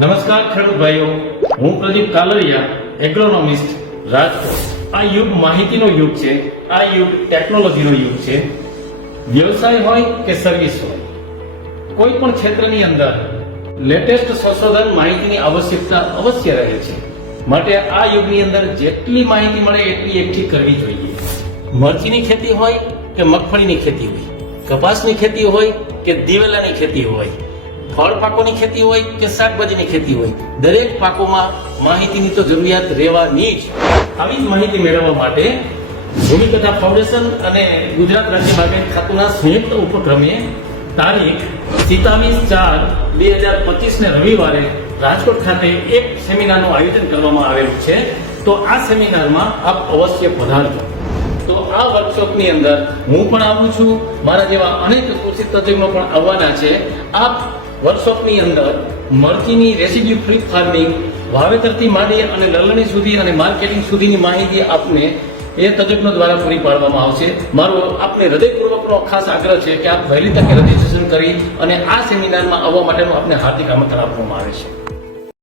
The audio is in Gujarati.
નમસ્કાર ખેડૂત ભાઈઓ, હું પ્રદીપ કાલરિયા, એગ્રોનોમિસ્ટ, રાજકોટ. આ યુગ માહિતીનો યુગ છે. આ યુગ ટેકનોલોજીનો યુગ છે. વ્યવસાય હોય કે સર્વિસ હોય, કોઈ પણ ક્ષેત્રની અંદર લેટેસ્ટ સંશોધન માહિતીની આવશ્યકતા અવશ્ય રહે છે. માટે આ યુગની અંદર જેટલી માહિતી મળે એટલી એકઠી કરવી જોઈએ. મરચીની ખેતી હોય કે મગફળીની ખેતી હોય, કપાસની ખેતી હોય કે દિવેલાની ખેતી હોય, ફળ પાકોની ખેતી હોય કે શાકભાજીની ખેતી હોય, દરેક પાકોમાં માહિતીની તો જરૂરિયાત રહેવાની જ. આવી જ માહિતી મેળવવા માટે ભૂમિકથા ફાઉન્ડેશન અને ગુજરાત રાજ્ય બાગાયત ખાતુંના સંયુક્ત ઉપક્રમે તારીખ 27/4/2025 ને રવિવારે રાજકોટ ખાતે એક સેમિનારનું આયોજન કરવામાં આવેલું છે. તો આ સેમિનારમાં આપ અવશ્ય પધારજો. તો આ વર્કશોપની અંદર હું પણ આવું છું, મારા જેવા અનેક કૃષિ તજજ્ઞો પણ આવવાના છે. આ વર્કશોપની અંદર મરચીની રેસિડ્યુ ફ્રી ફાર્મિંગ, વાવેતરથી માંડી અને લણણી સુધી અને માર્કેટિંગ સુધીની માહિતી આપને એ તજજ્ઞો દ્વારા પૂરી પાડવામાં આવશે. મારો આપને હૃદયપૂર્વકનો ખાસ આગ્રહ છે કે આપ વહેલી તકે રજીસ્ટ્રેશન કરી અને આ સેમિનારમાં આવવા માટેનું આપને હાર્દિક આમંત્રણ આપવામાં આવે છે.